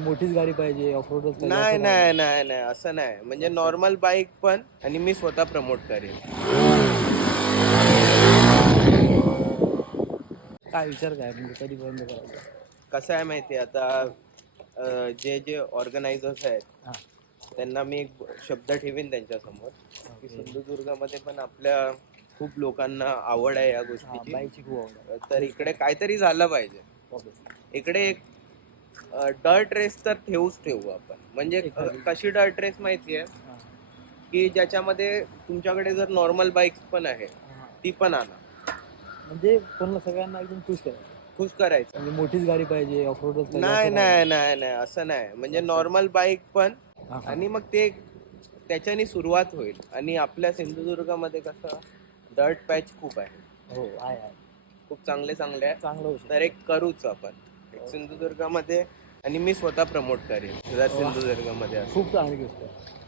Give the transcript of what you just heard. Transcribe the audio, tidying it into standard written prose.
मोठीच गाडी पाहिजे, ऑफरोडच पाहिजे नाही असं नाही. नाही नाही नाही असं नाही, म्हणजे नॉर्मल बाईक पण, आणि मी स्वतः प्रमोट करेन. काय विचार काय म्हणजे कधीपर्यंत करायचं? कसं आहे माहिती आहे आता, जे जे ऑर्गनायझर्स आहेत हां. त्यांना मी एक शब्द ठेवीन त्यांच्यासमोर की ओके. सिंधुदुर्गामध्ये पण आपल्या खूप लोकांना आवड आहे या गोष्टीची, बाईकची खूप आवड आहे. तर इकडे काहीतरी झालं पाहिजे. Obviously. इकडे एक डर्ट रेस तर ठेवू आपण. म्हणजे एखादी. कशी डर्ट रेस माहिती आहे हां. की ज्याच्यामध्ये तुमच्याकडे जर नॉर्मल बाईक्स पण आहे हां. ती पण आणा, म्हणजे कोणाला सगळ्यांना एकदम खुश करायचं. खुश करायचं. म्हणजे मोठीच गाडी पाहिजे, ऑफरोडच पाहिजे नाही असं नाही. नाही नाही नाही असं नाही, म्हणजे नॉर्मल बाईक पण, हां, हां. आणि मग ते त्याच्याने सुरुवात होईल. आणि आपल्या सिंधुदुर्गामध्ये कसं डर्ट पॅच खूप आहे, हो, आहे. खूप चांगले चांगले आहे. चांगलं होऊ शकतं. तर एक करूच आपण एक सिंधुदुर्गामध्ये, आणि मी स्वतः प्रमोट करेन जर सिंधुदुर्गामध्ये असं. खूप चांगली गोष्ट आहे.